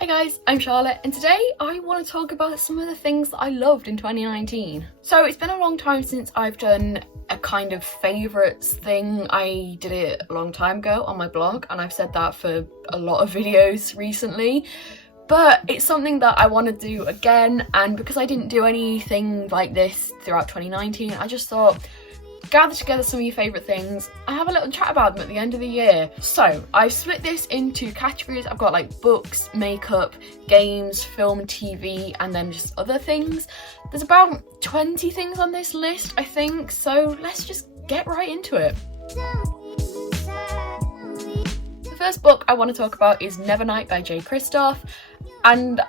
Hi guys, I'm Charlotte and today I want to talk about some of the things that I loved in 2019. So it's been a long time since I've done a kind of favourites thing. I did it a long time ago on my blog and I've said that for a lot of videos recently. But it's something that I want to do again, and because I didn't do anything like this throughout 2019, I just thought, gather together some of your favourite things and have a little chat about them at the end of the year. So I've split this into categories. I've got like books, makeup, games, film and TV, and then just other things. There's about 20 things on this list, I think, so let's just get right into it. The first book I want to talk about is Nevernight by J. Kristoff, and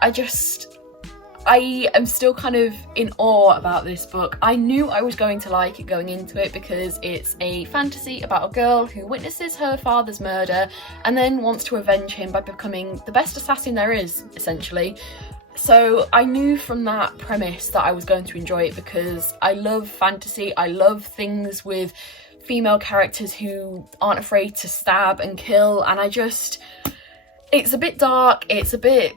I am still kind of in awe about this book. I knew I was going to like it going into it because it's a fantasy about a girl who witnesses her father's murder and then wants to avenge him by becoming the best assassin there is, essentially. So I knew from that premise that I was going to enjoy it because I love fantasy. I love things with female characters who aren't afraid to stab and kill, and it's a bit dark, it's a bit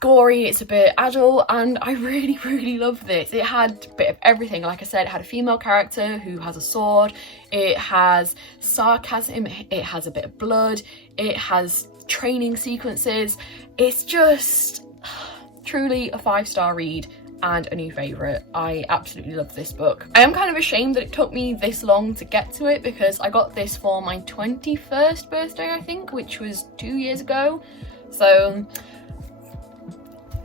gory, it's a bit adult, and I really love this. It had a bit of everything. Like I said, it had a female character who has a sword, it has sarcasm, it has a bit of blood, it has training sequences. It's just truly a 5-star read and a new favourite. I absolutely love this book. I am kind of ashamed that it took me this long to get to it because I got this for my 21st birthday, I think, which was 2 years ago. So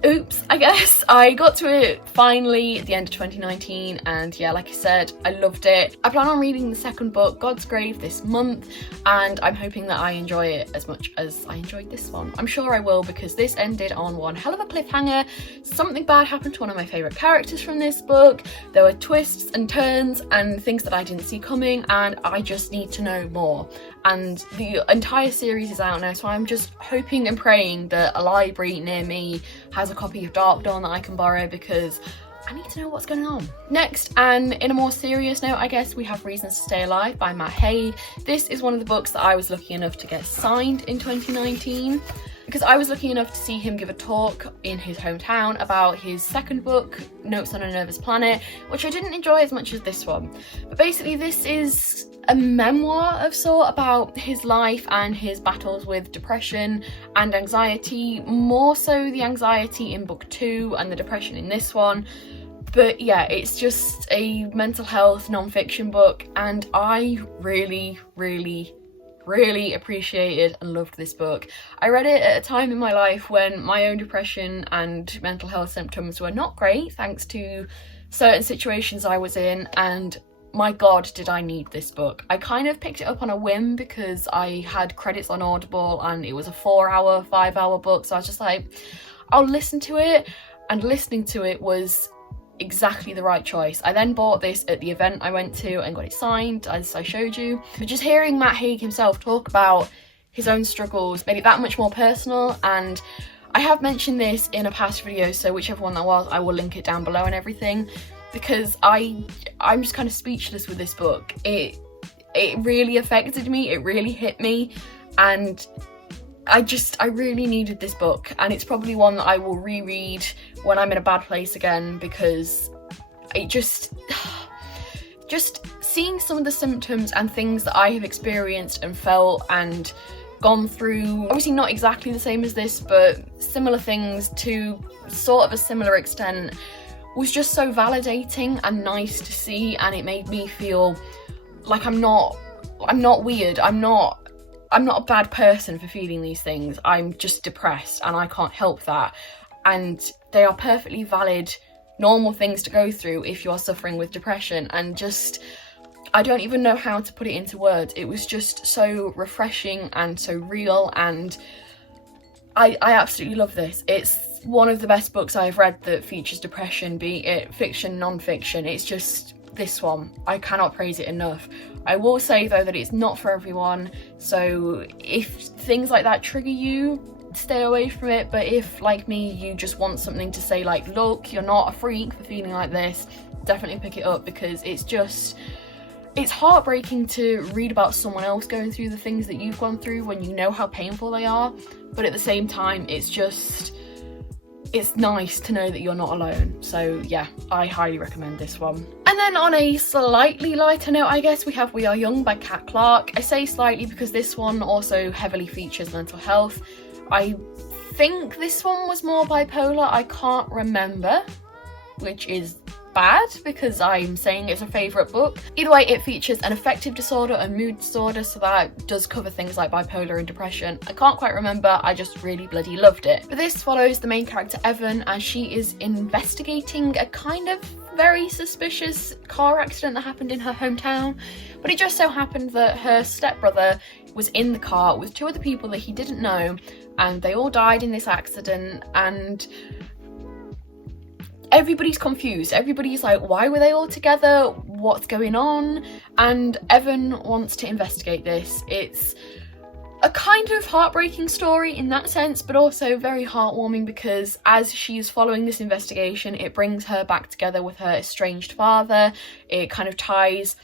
oops, I guess. I got to it finally at the end of 2019 and yeah, like I said, I loved it. I plan on reading the second book, God's Grave, this month, and I'm hoping that I enjoy it as much as I enjoyed this one. I'm sure I will because this ended on one hell of a cliffhanger. Something bad happened to one of my favourite characters from this book. There were twists and turns and things that I didn't see coming, and I just need to know more. And the entire series is out now, so I'm just hoping and praying that a library near me has a copy of Dark Dawn that I can borrow because I need to know what's going on. Next, and in a more serious note, I guess, we have Reasons to Stay Alive by Matt Haig. This is one of the books that I was lucky enough to get signed in 2019 because I was lucky enough to see him give a talk in his hometown about his second book, Notes on a Nervous Planet, which I didn't enjoy as much as this one. But basically this is a memoir of sort about his life and his battles with depression and anxiety, more so the anxiety in book 2 and the depression in this one. But yeah, it's just a mental health non-fiction book, and I really appreciated and loved this book. I read it at a time in my life when my own depression and mental health symptoms were not great thanks to certain situations I was in, and my god, did I need this book. I kind of picked it up on a whim because I had credits on Audible and it was a 4-hour, 5-hour book, so I was just like, I'll listen to it, and listening to it was exactly the right choice. I then bought this at the event I went to and got it signed, as I showed you. But just hearing Matt Haig himself talk about his own struggles made it that much more personal, and I have mentioned this in a past video, so whichever one that was, I will link it down below and everything, because I'm just kind of speechless with this book. It really affected me, it really hit me, and I really needed this book, and it's probably one that I will reread when I'm in a bad place again, because it just seeing some of the symptoms and things that I have experienced and felt and gone through, obviously not exactly the same as this, but similar things to sort of a similar extent, was just so validating and nice to see, and it made me feel like I'm not weird, I'm not a bad person for feeling these things. I'm just depressed and I can't help that, and they are perfectly valid, normal things to go through if you are suffering with depression. And just, I don't even know how to put it into words. It was just so refreshing and so real, and I absolutely love this. It's one of the best books I've read that features depression, be it fiction, non-fiction. It's just this one. I cannot praise it enough. I will say though that it's not for everyone, so if things like that trigger you, stay away from it. But if, like me, you just want something to say like, look, you're not a freak for feeling like this, definitely pick it up, because it's heartbreaking to read about someone else going through the things that you've gone through when you know how painful they are, but at the same time it's just it's nice to know that you're not alone. So yeah, I highly recommend this one. And then on a slightly lighter note, I guess, we have We Are Young by Kat Clark. I say slightly because this one also heavily features mental health. I think this one was more bipolar, I can't remember, which is bad because I'm saying it's a favourite book. Either way, it features an affective disorder and mood disorder, so that does cover things like bipolar and depression. I can't quite remember, I just really bloody loved it. But this follows the main character Evan as she is investigating a kind of very suspicious car accident that happened in her hometown. But it just so happened that her stepbrother was in the car with 2 other people that he didn't know, and they all died in this accident, and everybody's confused. Everybody's like, why were they all together? What's going on? And Evan wants to investigate this. It's a kind of heartbreaking story in that sense, but also very heartwarming because as she's following this investigation, it brings her back together with her estranged father. It kind of ties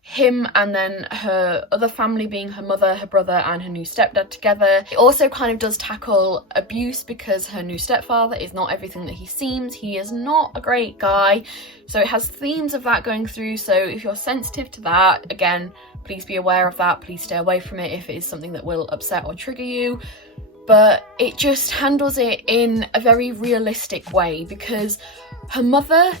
him and then her other family, being her mother, her brother and her new stepdad, together. It also kind of does tackle abuse because her new stepfather is not everything that he seems. He is not a great guy. So it has themes of that going through. So if you're sensitive to that, again, please be aware of that. Please stay away from it if it is something that will upset or trigger you. But it just handles it in a very realistic way because her mother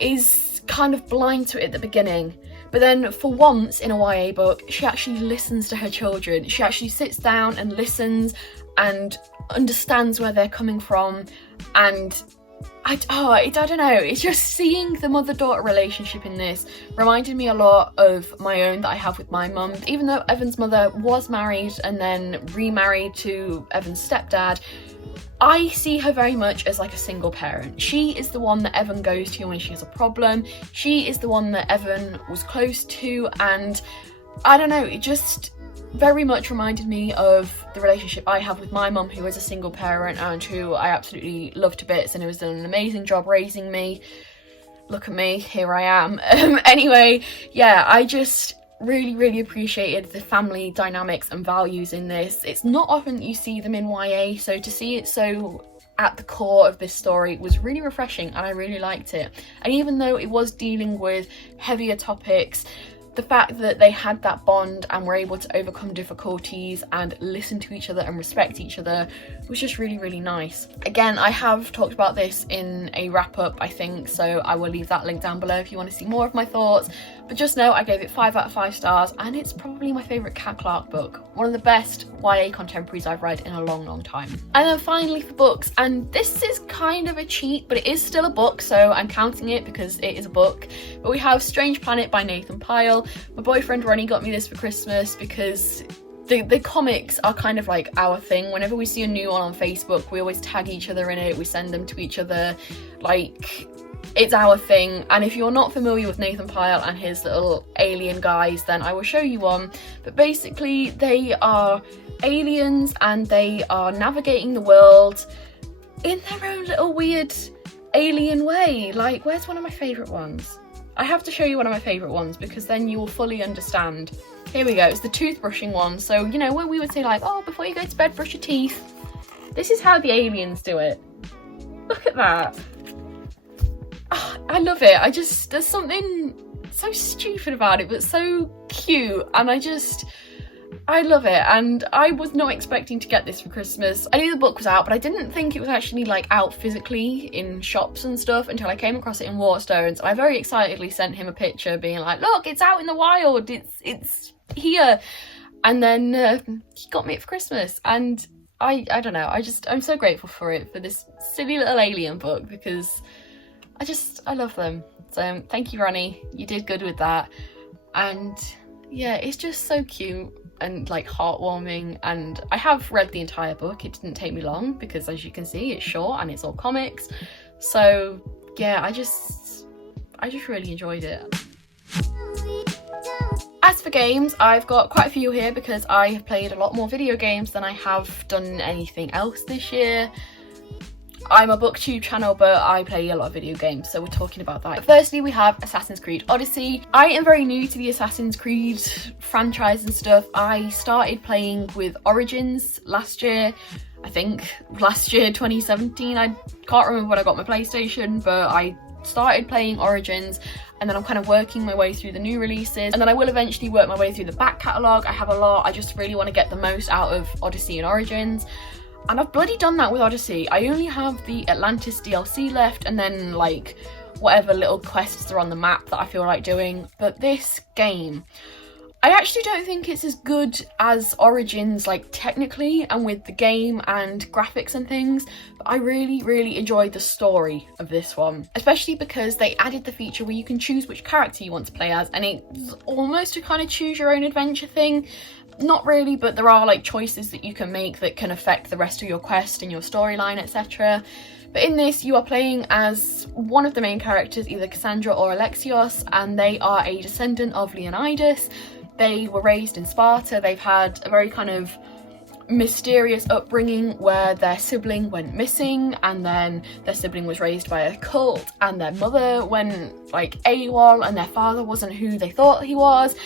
is kind of blind to it at the beginning. But then for once in a YA book, she actually listens to her children. She actually sits down and listens and understands where they're coming from. And I don't know, it's just seeing the mother-daughter relationship in this reminded me a lot of my own that I have with my mum. Even though Evan's mother was married and then remarried to Evan's stepdad, I see her very much as like a single parent. She is the one that Evan goes to when she has a problem. She is the one that Evan was close to, and I don't know, it just very much reminded me of the relationship I have with my mum, who is a single parent and who I absolutely love to bits and who has done an amazing job raising me. Look at me, here I am. Anyway, yeah, I just really appreciated the family dynamics and values in this. It's not often that you see them in YA, so to see it so at the core of this story was really refreshing and I really liked it. And even though it was dealing with heavier topics, the fact that they had that bond and were able to overcome difficulties and listen to each other and respect each other was just really nice. Again, I have talked about this in a wrap-up, I think, so I will leave that link down below if you want to see more of my thoughts. But just know I gave it 5 out of 5 stars and it's probably my favourite Kat Clark book. One of the best YA contemporaries I've read in a long time. And then finally for books, and this is kind of a cheat, but it is still a book, so I'm counting it because it is a book. But we have Strange Planet by Nathan Pyle. My boyfriend Ronnie got me this for Christmas because the comics are kind of like our thing. Whenever we see a new one on Facebook, we always tag each other in it, we send them to each other, like it's our thing. And if you're not familiar with Nathan Pyle and his little alien guys, then I will show you one. But basically they are aliens and they are navigating the world in their own little weird alien way. Like, where's one of my favourite ones? I have to show you one of my favourite ones because then you will fully understand. Here we go, it's the toothbrushing one. So, you know, when we would say like, oh, before you go to bed, brush your teeth. This is how the aliens do it. Look at that. Oh, I love it. There's something so stupid about it, but so cute. And I love it. And I was not expecting to get this for Christmas. I knew the book was out, but I didn't think it was actually like out physically in shops and stuff until I came across it in Waterstones. I very excitedly sent him a picture being like, look, it's out in the wild. It's here. And then he got me it for Christmas. And I don't know. I'm so grateful for it, for this silly little alien book, because I love them. So thank you, Ronnie. You did good with that. And yeah, it's just so cute and like heartwarming. And I have read the entire book. It didn't take me long because, as you can see, it's short and it's all comics. So yeah, I just really enjoyed it. As for games, I've got quite a few here because I have played a lot more video games than I have done anything else this year. I'm a booktube channel, but I play a lot of video games, so we're talking about that. But firstly, we have Assassin's Creed Odyssey. I am very new to the Assassin's Creed franchise and stuff. I started playing with Origins last year, I think last year, 2017. I can't remember when I got my PlayStation, but I started playing Origins, and then I'm kind of working my way through the new releases, and then I will eventually work my way through the back catalogue. I have a lot. I just really want to get the most out of Odyssey and Origins. And I've bloody done that with Odyssey. I only have the Atlantis DLC left, and then like whatever little quests are on the map that I feel like doing. But this game, I actually don't think it's as good as Origins, like technically and with the game and graphics and things, but I really enjoyed the story of this one, especially because they added the feature where you can choose which character you want to play as, and it's almost a kind of choose your own adventure thing. Not really, but there are like choices that you can make that can affect the rest of your quest and your storyline, etc. But in this, you are playing as one of the main characters, either Cassandra or Alexios, and they are a descendant of Leonidas. They were raised in Sparta. They've had a very kind of mysterious upbringing where their sibling went missing, and then their sibling was raised by a cult, and their mother went like AWOL, and their father wasn't who they thought he was.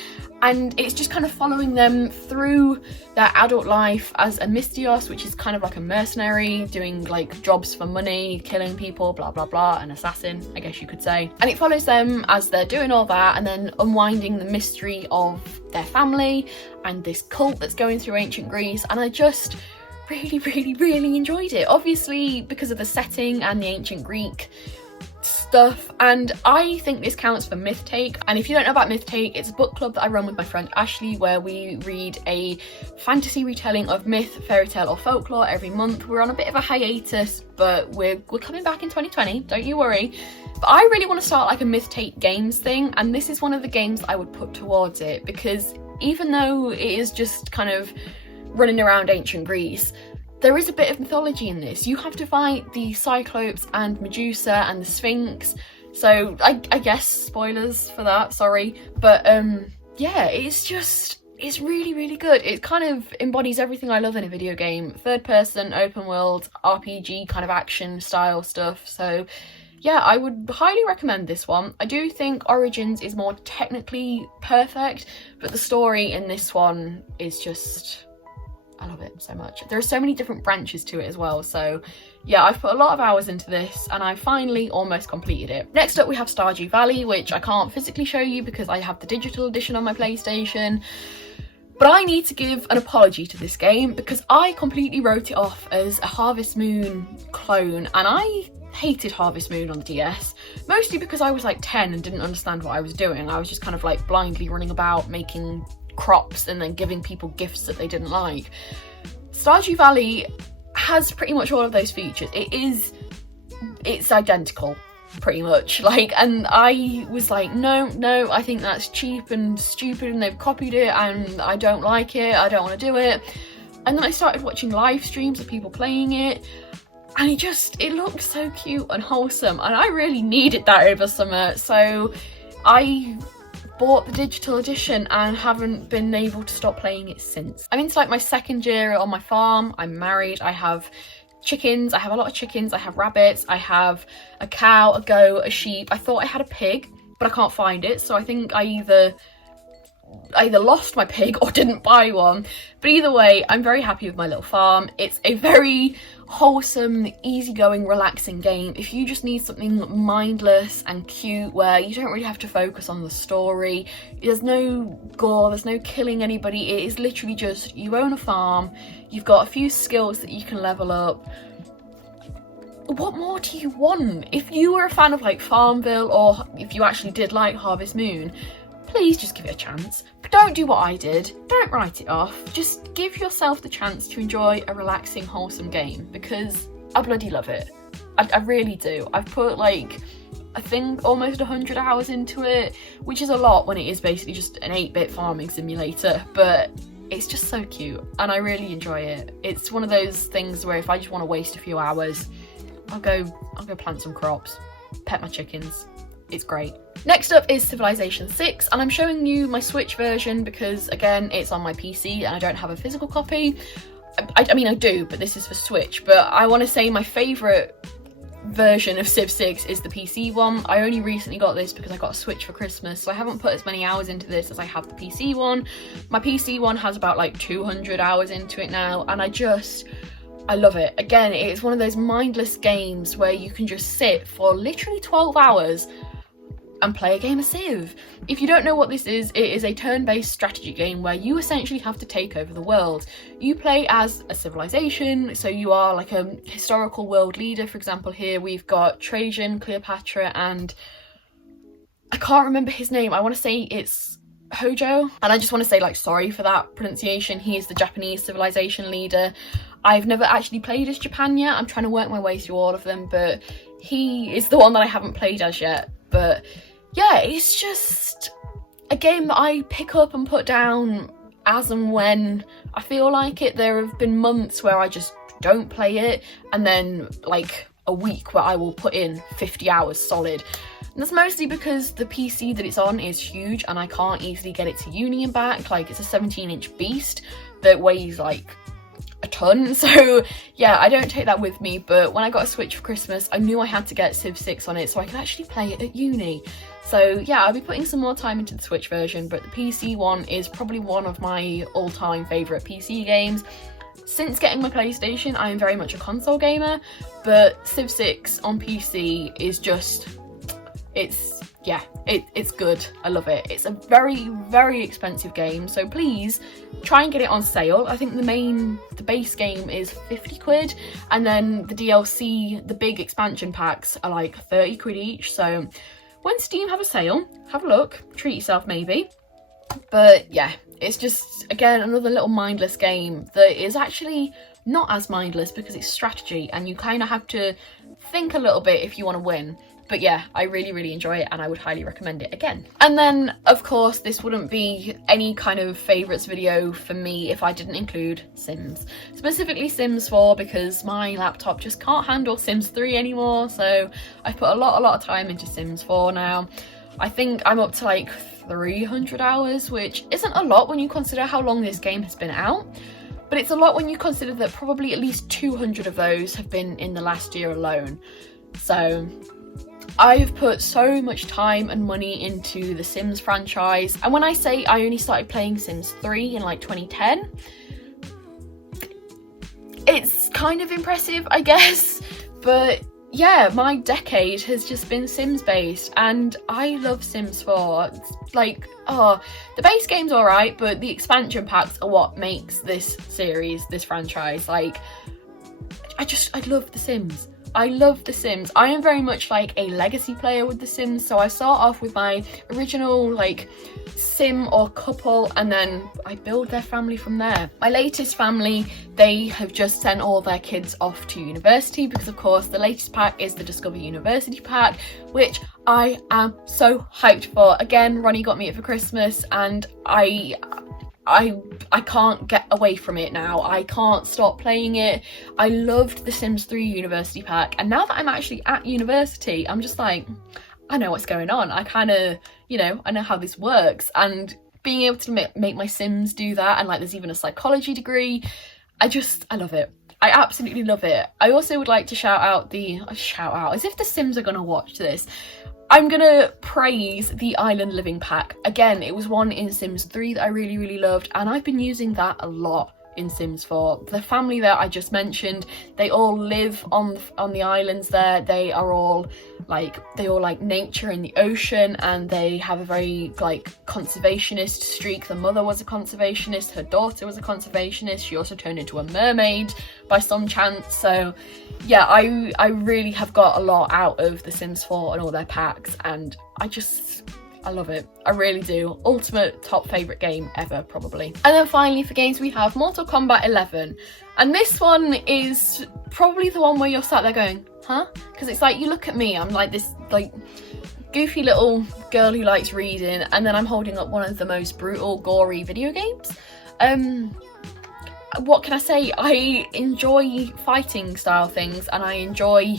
And it's just kind of following them through their adult life as a Mystios, which is kind of like a mercenary, doing like jobs for money, killing people, blah, blah, blah, an assassin, I guess you could say. And it follows them as they're doing all that and then unwinding the mystery of their family and this cult that's going through ancient Greece. And I just really enjoyed it. Obviously, because of the setting and the ancient Greek stuff, and I think this counts for Myth Take. And if you don't know about Myth Take, it's a book club that I run with my friend Ashley, where we read a fantasy retelling of myth, fairy tale or folklore every month. We're on a bit of a hiatus, but we're coming back in 2020, don't you worry. But I really want to start like a Myth Take games thing, and this is one of the games that I would put towards it, because even though it is just kind of running around ancient Greece, there is a bit of mythology in this. You have to fight the Cyclopes and Medusa and the Sphinx. So I guess spoilers for that, sorry. But yeah, it's really good. It kind of embodies everything I love in a video game. Third person, open world, RPG kind of action style stuff. So yeah, I would highly recommend this one. I do think Origins is more technically perfect, but the story in this one is just, I love it so much. There are so many different branches to it as well. So yeah, I've put a lot of hours into this and I finally almost completed it. Next up we have Stardew Valley, which I can't physically show you because I have the digital edition on my PlayStation. But I need to give an apology to this game because I completely wrote it off as a Harvest Moon clone, and I hated Harvest Moon on the DS, mostly because I was like 10 and didn't understand what I was doing. I was just kind of like blindly running about making crops and then giving people gifts that they didn't like. Stardew Valley has pretty much all of those features. It's identical pretty much, like, and I was like, no, I think that's cheap and stupid and they've copied it and I don't like it, I don't want to do it. And then I started watching live streams of people playing it, and it looked so cute and wholesome, and I really needed that over summer, so I bought the digital edition and haven't been able to stop playing it since. I'm into like my second year on my farm. I'm married, I have chickens, I have a lot of chickens, I have rabbits, I have a cow, a goat, a sheep. I thought I had a pig, but I can't find it, so I think I either lost my pig or didn't buy one. But either way, I'm very happy with my little farm. It's a very wholesome, easygoing, relaxing game. If you just need something mindless and cute where you don't really have to focus on the story, there's no gore, there's no killing anybody, it is literally just you own a farm, you've got a few skills that you can level up. What more do you want? If you were a fan of like Farmville, or if you actually did like Harvest Moon, please just give it a chance. But don't do what I did. Don't write it off. Just give yourself the chance to enjoy a relaxing, wholesome game, because I bloody love it. I really do. I've put like, I think almost 100 hours into it, which is a lot when it is basically just an 8-bit farming simulator, but it's just so cute and I really enjoy it. It's one of those things where if I just want to waste a few hours, I'll go plant some crops, pet my chickens. It's great. Next up is Civilization 6, and I'm showing you my Switch version because, again, it's on my PC and I don't have a physical copy. I mean I do, but this is for Switch, but I want to say my favourite version of Civ 6 is the PC one. I only recently got this because I got a Switch for Christmas, so I haven't put as many hours into this as I have the PC one. My PC one has about like 200 hours into it now, and I love it. Again, it's one of those mindless games where you can just sit for literally 12 hours and play a game of Civ. If you don't know what this is, it is a turn-based strategy game where you essentially have to take over the world. You play as a civilization, so you are like a historical world leader. For example, here we've got Trajan, Cleopatra, and I can't remember his name. I want to say it's Hojo, and I just want to say like sorry for that pronunciation. He is the Japanese civilization leader. I've never actually played as Japan yet. I'm trying to work my way through all of them, but he is the one that I haven't played as yet. But yeah, it's just a game that I pick up and put down as and when I feel like it. There have been months where I just don't play it, and then like a week where I will put in 50 hours solid. And that's mostly because the PC that it's on is huge and I can't easily get it to uni and back. Like, it's a 17-inch beast that weighs like a ton, so yeah, I don't take that with me. But when I got a Switch for Christmas, I knew I had to get Civ 6 on it so I could actually play it at uni. So yeah, I'll be putting some more time into the Switch version, but the PC one is probably one of my all-time favourite PC games. Since getting my PlayStation, I am very much a console gamer, but Civ 6 on PC is just, it's good. I love it. It's a very, very expensive game, so please try and get it on sale. I think the base game is 50 quid, and then the DLC, the big expansion packs, are like 30 quid each. So when Steam have a sale, have a look, treat yourself maybe. But yeah, it's just, again, another little mindless game that is actually not as mindless because it's strategy and you kind of have to think a little bit if you want to win. But yeah, I really, really enjoy it and I would highly recommend it again. And then, of course, this wouldn't be any kind of favourites video for me if I didn't include Sims. Specifically Sims 4, because my laptop just can't handle Sims 3 anymore, so I've put a lot of time into Sims 4 now. I think I'm up to like 300 hours, which isn't a lot when you consider how long this game has been out, but it's a lot when you consider that probably at least 200 of those have been in the last year alone. So I've put so much time and money into the Sims franchise, and when I say I only started playing Sims 3 in like 2010, it's kind of impressive, I guess. But yeah, my decade has just been Sims based, and I love Sims 4. It's like, the base game's alright, but the expansion packs are what makes this series, this franchise, like, I love The Sims. I love The Sims. I am very much like a legacy player with The Sims, so I start off with my original like sim or couple, and then I build their family from there. My latest family, they have just sent all their kids off to university because of course the latest pack is the Discover University pack, which I am so hyped for. Again, Ronnie got me it for Christmas and I can't get away from it now. I can't stop playing it. I loved the Sims 3 University pack, and now that I'm actually at university, I'm just like, I know what's going on. I kind of, I know how this works, and being able to make my Sims do that, and like there's even a psychology degree, I love it. I absolutely love it. I also would like to shout out as if the Sims are gonna watch this. I'm gonna praise the Island Living pack. Again, it was one in Sims 3 that I really, really loved, and I've been using that a lot in Sims 4. The family that I just mentioned, they all live on the islands there. They all like nature and the ocean, and they have a very like conservationist streak. The mother was a conservationist, her daughter was a conservationist, she also turned into a mermaid by some chance. So yeah, I really have got a lot out of The Sims 4 and all their packs, and I love it. I really do. Ultimate top favourite game ever, probably. And then finally for games we have Mortal Kombat 11. And this one is probably the one where you're sat there going, huh? Because it's like, you look at me, I'm like this like goofy little girl who likes reading, and then I'm holding up one of the most brutal, gory video games. What can I say? I enjoy fighting style things, and I enjoy,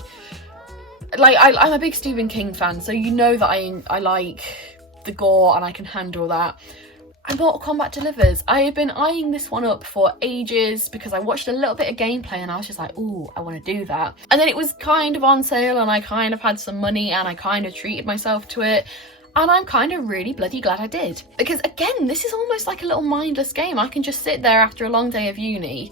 like, I'm a big Stephen King fan, so you know that I like the gore and I can handle that. and Mortal Kombat delivers. I have been eyeing this one up for ages because I watched a little bit of gameplay and I was just like, ooh, I want to do that. And then it was kind of on sale and I kind of had some money and I kind of treated myself to it. And I'm kind of really bloody glad I did. Because again, this is almost like a little mindless game. I can just sit there after a long day of uni,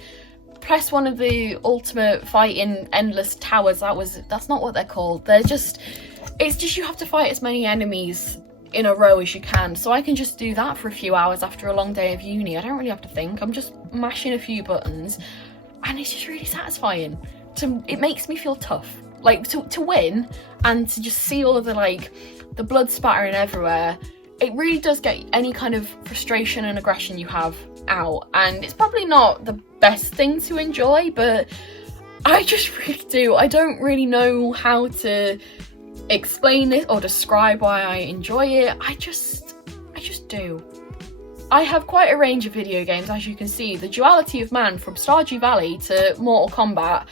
press one of the ultimate fighting endless towers. That's not what they're called. It's just you have to fight as many enemies in a row as you can, so I can just do that for a few hours after a long day of uni. I don't really have to think. I'm just mashing a few buttons and it's just really satisfying. It makes me feel tough, like to win and to just see all of the blood spattering everywhere. It really does get any kind of frustration and aggression you have out, and it's probably not the best thing to enjoy, but I just really do. I don't really know how to explain this or describe why I enjoy it. I just do. I have quite a range of video games, as you can see. The duality of man, from Stardew Valley to Mortal Kombat.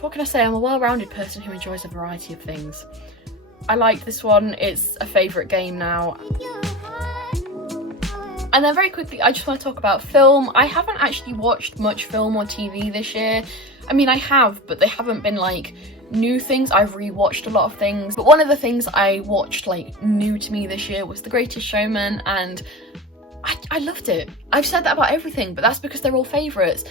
What can I say? I'm a well-rounded person who enjoys a variety of things. I like this one. It's a favourite game now. And then very quickly, I just want to talk about film. I haven't actually watched much film or TV this year. I mean, I have, but they haven't been like new things. I've rewatched a lot of things, but one of the things I watched like new to me this year was The Greatest Showman, and I loved it. I've said that about everything, but that's because they're all favourites.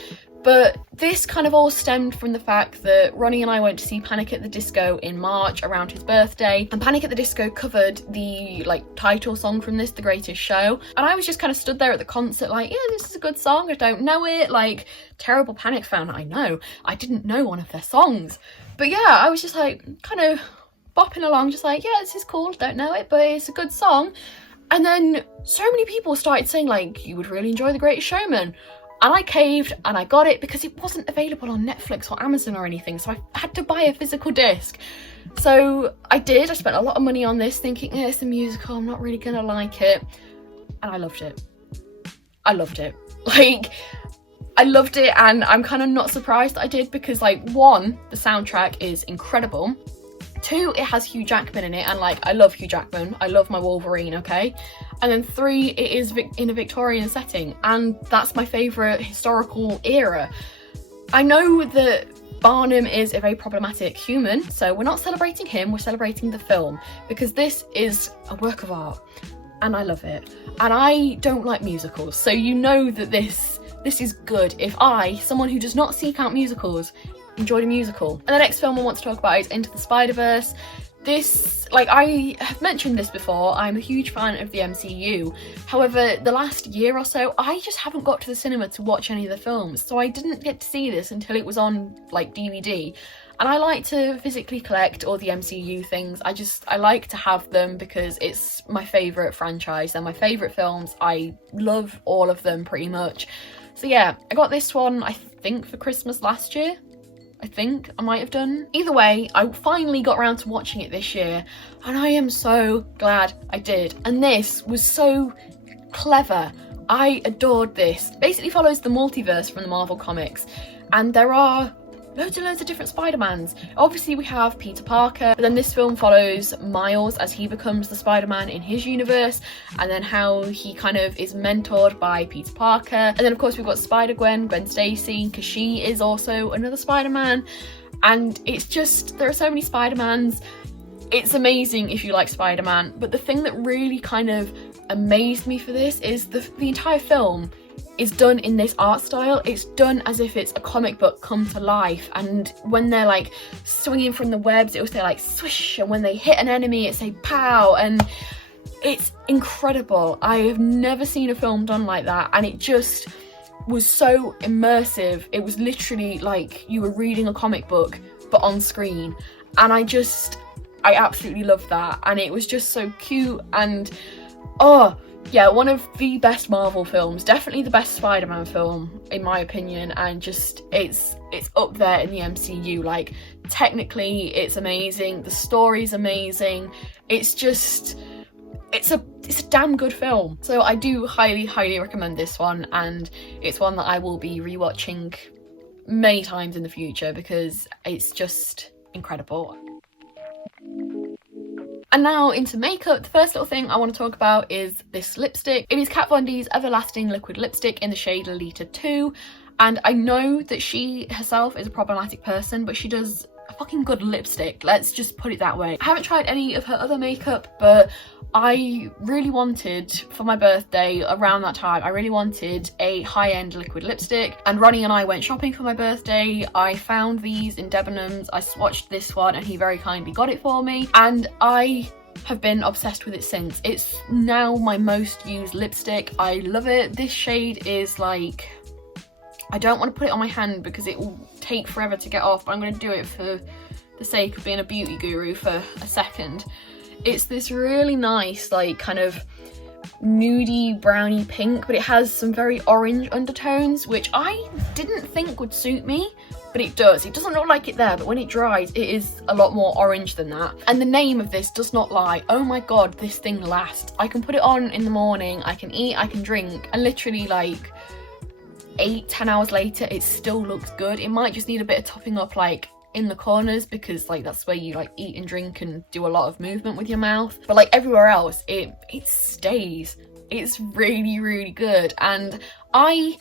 But this kind of all stemmed from the fact that Ronnie and I went to see Panic at the Disco in March around his birthday, and Panic at the Disco covered the title song from this, The Greatest Show, and I was just kind of stood there at the concert like, yeah, this is a good song, I don't know it, terrible Panic fan, I know. I didn't know one of their songs. But yeah, I was just kind of bopping along, just like, yeah, this is cool, don't know it, but it's a good song. And then so many people started saying you would really enjoy The Greatest Showman. And I caved and I got it because it wasn't available on Netflix or Amazon or anything, so I had to buy a physical disc. So I did. I spent a lot of money on this thinking, yeah, it's a musical, I'm not really gonna like it. And I loved it. I loved it. I loved it, and I'm kind of not surprised that I did because one, the soundtrack is incredible. Two, it has Hugh Jackman in it, and I love Hugh Jackman. I love my Wolverine, okay? And then three, it is in a Victorian setting, and that's my favourite historical era. I know that Barnum is a very problematic human, so we're not celebrating him, we're celebrating the film, because this is a work of art, and I love it. And I don't like musicals, so you know that this is good. If I, someone who does not seek out musicals, enjoyed a musical. And the next film I want to talk about is Into the Spider-Verse. This, I have mentioned this before, I'm a huge fan of the MCU. However, the last year or so, I just haven't got to the cinema to watch any of the films, so I didn't get to see this until it was on, DVD. And I like to physically collect all the MCU things. I like to have them because it's my favourite franchise. They're my favourite films. I love all of them pretty much. So yeah, I got this one, I think, for Christmas last year. I think I might have done. Either way, I finally got around to watching it this year, and I am so glad I did. And this was so clever. I adored this. It basically follows the multiverse from the Marvel comics, and there are loads and loads of different Spider-Mans. Obviously we have Peter Parker, but then this film follows Miles as he becomes the Spider-Man in his universe, and then how he kind of is mentored by Peter Parker. And then of course we've got Spider-Gwen, Gwen Stacy, because she is also another Spider-Man. And it's just, there are so many Spider-Mans. It's amazing if you like Spider-Man, but the thing that really kind of amazed me for this is the entire film is done in this art style. It's done as if it's a comic book come to life, and when they're swinging from the webs, it will say swish, and when they hit an enemy it say pow, and it's incredible. I have never seen a film done like that, and it just was so immersive. It was literally like you were reading a comic book but on screen, and I absolutely loved that, and it was just so cute. And yeah, one of the best Marvel films, definitely the best Spider-Man film in my opinion, and just it's up there in the MCU. Technically it's amazing, the story's amazing, it's a damn good film. So I do highly recommend this one, and it's one that I will be rewatching many times in the future because it's just incredible. And now into makeup. The first little thing I want to talk about is this lipstick. It is Kat Von D's Everlasting Liquid Lipstick in the shade Lolita 2. And I know that she herself is a problematic person, but she does a fucking good lipstick, let's just put it that way. I haven't tried any of her other makeup, but I really wanted, for my birthday around that time, I really wanted a high-end liquid lipstick, and Ronnie and I went shopping for my birthday. I found these in Debenhams, I swatched this one and he very kindly got it for me, and I have been obsessed with it since. It's now my most used lipstick. I love it. This shade is like, I don't want to put it on my hand because it will take forever to get off, but I'm going to do it for the sake of being a beauty guru for a second. It's this really nice, like, kind of nudie browny pink, but it has some very orange undertones, which I didn't think would suit me, but it does. It doesn't look like it there, but when it dries, it is a lot more orange than that. And the name of this does not lie. Oh my god, this thing lasts. I can put it on in the morning, I can eat, I can drink, and literally like 8-10 hours later it still looks good. It might just need a bit of topping up, like in the corners, because like that's where you like eat and drink and do a lot of movement with your mouth, but like everywhere else it stays. It's really good. And I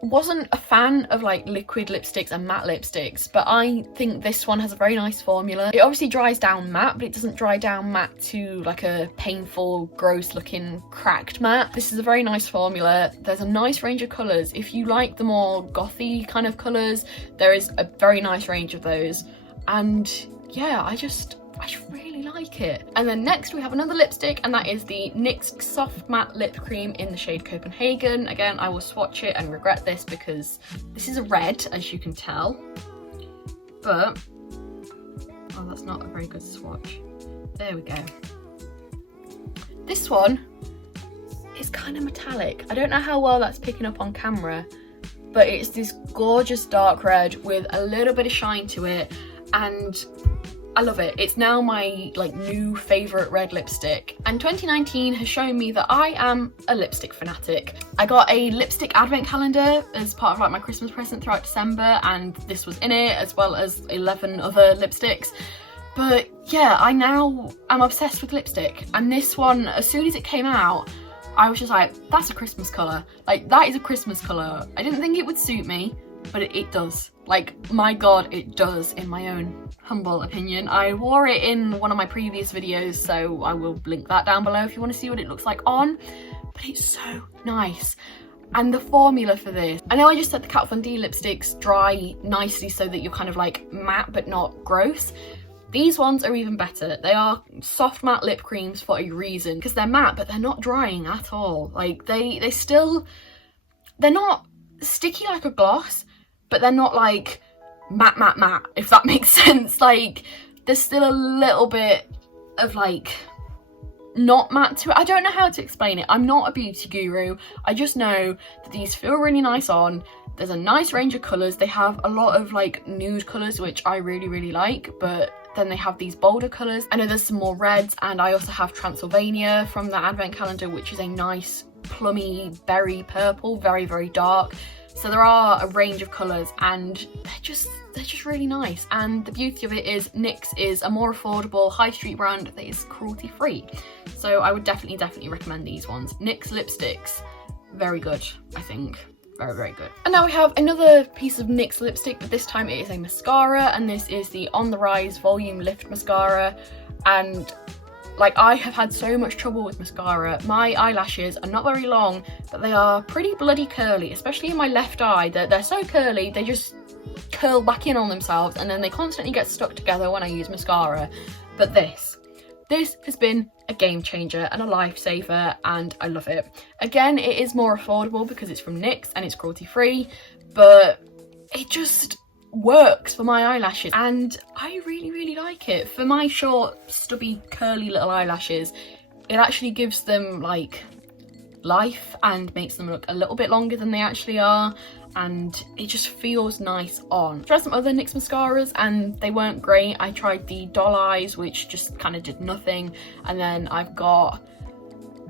wasn't a fan of like liquid lipsticks and matte lipsticks, but I think this one has a very nice formula. It obviously dries down matte, but it doesn't dry down matte to like a painful, gross looking cracked matte. This is a very nice formula. There's a nice range of colours. If you like the more gothy kind of colours, there is a very nice range of those. And yeah, I just really like it. And then next we have another lipstick, and that is the NYX Soft Matte Lip Cream in the shade Copenhagen. Again, I will swatch it and regret this because this is a red, as you can tell, but oh, that's not a very good swatch. There we go. This one is kind of metallic. I don't know how well that's picking up on camera, but it's this gorgeous dark red with a little bit of shine to it, and I love it. It's now my like new favourite red lipstick, and 2019 has shown me that I am a lipstick fanatic. I got a lipstick advent calendar as part of like my Christmas present throughout December, and this was in it, as well as 11 other lipsticks. But yeah, I now am obsessed with lipstick, and this one, as soon as it came out, I was just like, that's a Christmas colour. Like, that is a Christmas colour. I didn't think it would suit me, but it does. Like, my god, it does, in my own humble opinion. I wore it in one of my previous videos, so I will link that down below if you want to see what it looks like on. But it's so nice. And the formula for this, I know I just said the Kat Von D lipsticks dry nicely so that you're kind of like matte but not gross. These ones are even better. They are soft matte lip creams for a reason, because they're matte but they're not drying at all. Like, they're not sticky like a gloss, but they're not like matte, if that makes sense. Like, there's still a little bit of like not matte to it. I don't know how to explain it. I'm not a beauty guru. I just know that these feel really nice on. There's a nice range of colours. They have a lot of like nude colours, which I really like, but then they have these bolder colours. I know there's some more reds, and I also have Transylvania from the advent calendar, which is a nice plummy berry purple, very dark. So there are a range of colours, and they're just really nice. And the beauty of it is NYX is a more affordable high street brand that is cruelty free. So I would definitely recommend these ones. NYX lipsticks, very good, I think. Very good. And now we have another piece of NYX lipstick, but this time it is a mascara, and this is the On The Rise Volume Lift Mascara. And like, I have had so much trouble with mascara. My eyelashes are not very long, but they are pretty bloody curly, especially in my left eye. They're so curly, they just curl back in on themselves, and then they constantly get stuck together when I use mascara. But this has been a game changer and a lifesaver, and I love it. Again, it is more affordable because it's from NYX and it's cruelty free, but it just works for my eyelashes, and I really like it. For my short, stubby, curly little eyelashes, it actually gives them like life and makes them look a little bit longer than they actually are, and it just feels nice on. I tried some other NYX mascaras and they weren't great. I tried the Doll Eyes, which just kind of did nothing, and then I've got,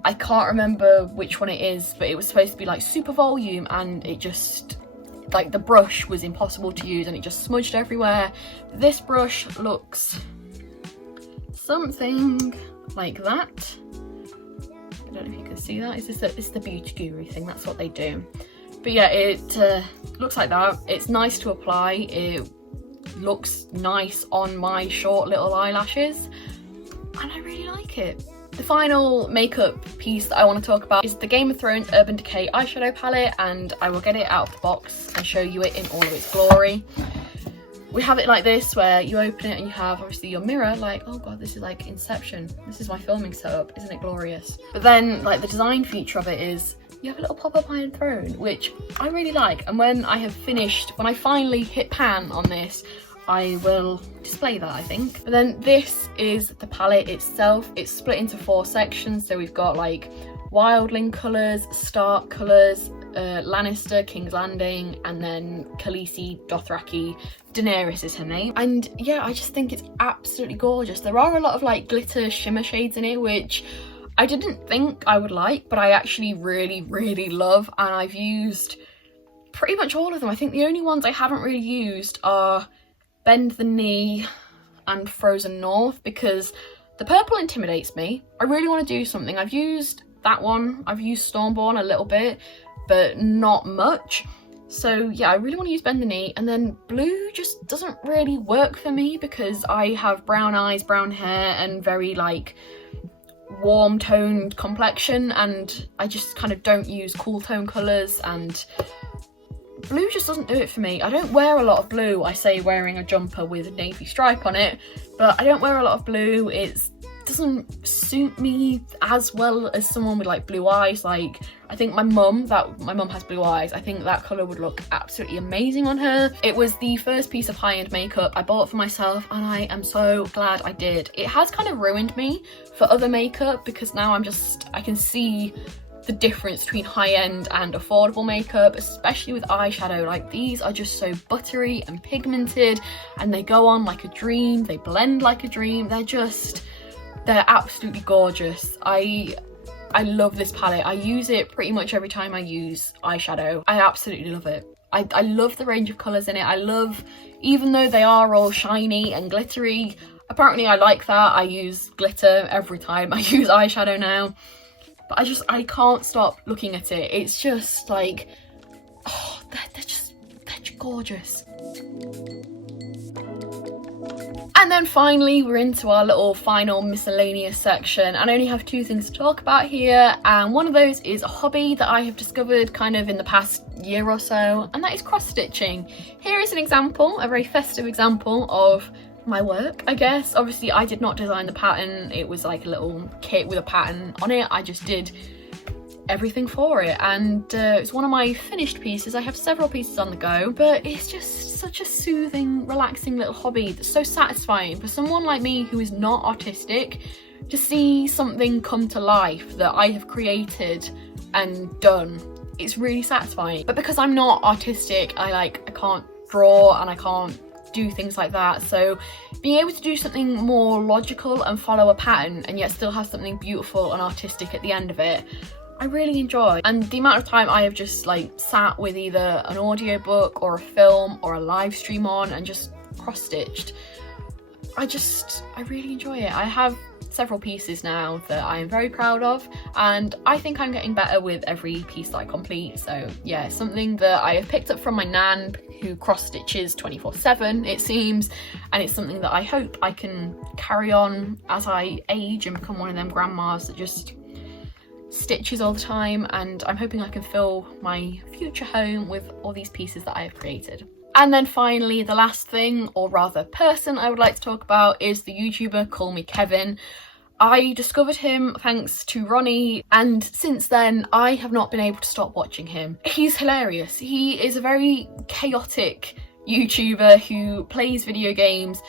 I can't remember which one it is, but it was supposed to be like super volume, and it just, like, the brush was impossible to use and it just smudged everywhere. This brush looks something like that. I don't know if you can see that. It's the Beauty Guru thing, that's what they do. But yeah, it looks like that. It's nice to apply. It looks nice on my short little eyelashes, and I really like it. The final makeup piece that I want to talk about is the Game of Thrones Urban Decay eyeshadow palette, and I will get it out of the box and show you it in all of its glory. We have it like this, where you open it and you have obviously your mirror, like, oh god, this is like Inception. This is my filming setup, isn't it glorious? But then like the design feature of it is you have a little pop-up Iron Throne, which I really like. And when I finally hit pan on this, I will display that, I think. But then this is the palette itself. It's split into 4 sections. So we've got like Wildling colours, Stark colours, Lannister, King's Landing, and then Khaleesi, Dothraki, Daenerys is her name. And yeah, I just think it's absolutely gorgeous. There are a lot of like glitter shimmer shades in it, which I didn't think I would like, but I actually really, really love. And I've used pretty much all of them. I think the only ones I haven't really used are Bend the Knee and Frozen North, because the purple intimidates me. I really want to do something. I've used that one. I've used Stormborn a little bit, but not much. So yeah, I really want to use Bend the Knee. And then blue just doesn't really work for me because I have brown eyes, brown hair, and very like warm toned complexion, and I just kind of don't use cool tone colours, and blue just doesn't do it for me. I don't wear a lot of blue. I say wearing a jumper with a navy stripe on it, but I don't wear a lot of blue. It doesn't suit me as well as someone with like blue eyes. Like I think my mum has blue eyes. I think that colour would look absolutely amazing on her. It was the first piece of high-end makeup I bought for myself, and I am so glad I did. It has kind of ruined me for other makeup because now I can see the difference between high-end and affordable makeup, especially with eyeshadow. Like these are just so buttery and pigmented, and they go on like a dream. They blend like a dream. They're absolutely gorgeous. I love this palette. I use it pretty much every time I use eyeshadow. I absolutely love it. I love the range of colours in it. I love, even though they are all shiny and glittery, apparently I like that. I use glitter every time I use eyeshadow now. But I can't stop looking at it. It's just like, oh, they're just gorgeous. And then finally, we're into our little final miscellaneous section. And I only have 2 things to talk about here. And one of those is a hobby that I have discovered kind of in the past year or so, and that is cross-stitching. Here is an example, a very festive example of my work, I guess. Obviously I did not design the pattern. It was like a little kit with a pattern on it. I just did everything for it, and it's one of my finished pieces. I have several pieces on the go, but it's just such a soothing, relaxing little hobby that's so satisfying for someone like me who is not artistic, to see something come to life that I have created and done. It's really satisfying. But because I'm not artistic, I can't draw and I can't do things like that, so being able to do something more logical and follow a pattern and yet still have something beautiful and artistic at the end of it, I really enjoy. And the amount of time I have just like sat with either an audiobook or a film or a live stream on and just cross-stitched, I really enjoy it. I have several pieces now that I am very proud of, and I think I'm getting better with every piece that I complete. So yeah, something that I have picked up from my nan, who cross stitches 24/7 it seems, and it's something that I hope I can carry on as I age and become one of them grandmas that just stitches all the time, and I'm hoping I can fill my future home with all these pieces that I have created. And then finally, the last thing, or rather person I would like to talk about, is the YouTuber Call Me Kevin. I discovered him thanks to Ronnie, and since then I have not been able to stop watching him. He's hilarious. He is a very chaotic YouTuber who plays video games,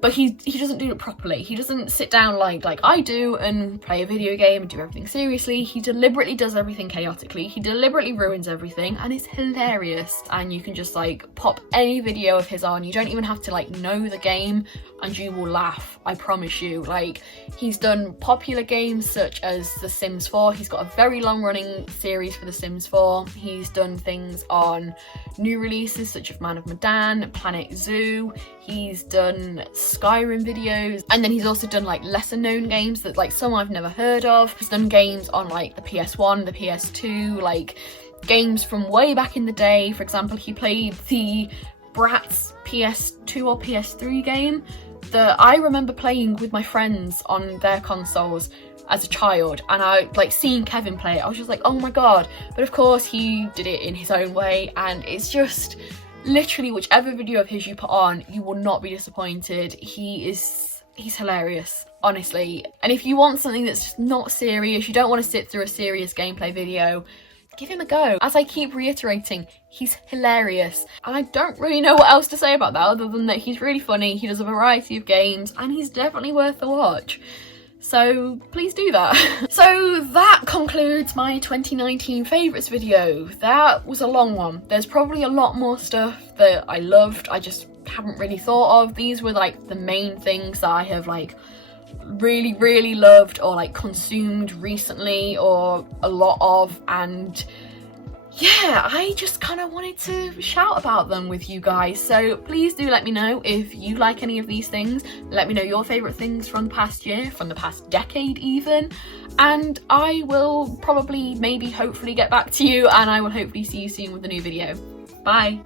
but he doesn't do it properly. He doesn't sit down like I do and play a video game and do everything seriously. He deliberately does everything chaotically. He deliberately ruins everything, and it's hilarious. And you can just like pop any video of his on. You don't even have to like know the game and you will laugh, I promise you. Like, he's done popular games such as The Sims 4. He's got a very long running series for The Sims 4. He's done things on new releases such as Man of Medan, Planet Zoo. He's done Skyrim videos, and then he's also done like lesser known games that like some I've never heard of. He's done games on like the PS1, the PS2, like games from way back in the day. For example, he played the Bratz PS2 or PS3 game that I remember playing with my friends on their consoles as a child, and I like seeing Kevin play it, I was just like, oh my god. But of course he did it in his own way, and it's just literally whichever video of his you put on, you will not be disappointed. He's hilarious, honestly. And if you want something that's just not serious, you don't want to sit through a serious gameplay video, give him a go. As I keep reiterating, he's hilarious. And I don't really know what else to say about that other than that he's really funny, he does a variety of games, and he's definitely worth a watch. So please do that. So that concludes my 2019 favourites video. That was a long one. There's probably a lot more stuff that I loved, I just haven't really thought of. These were like the main things that I have like really loved or like consumed recently or a lot of, and yeah, I just kind of wanted to shout about them with you guys. So please do let me know if you like any of these things. Let me know your favourite things from the past year, from the past decade even, and I will probably, maybe, hopefully get back to you, and I will hopefully see you soon with a new video. Bye!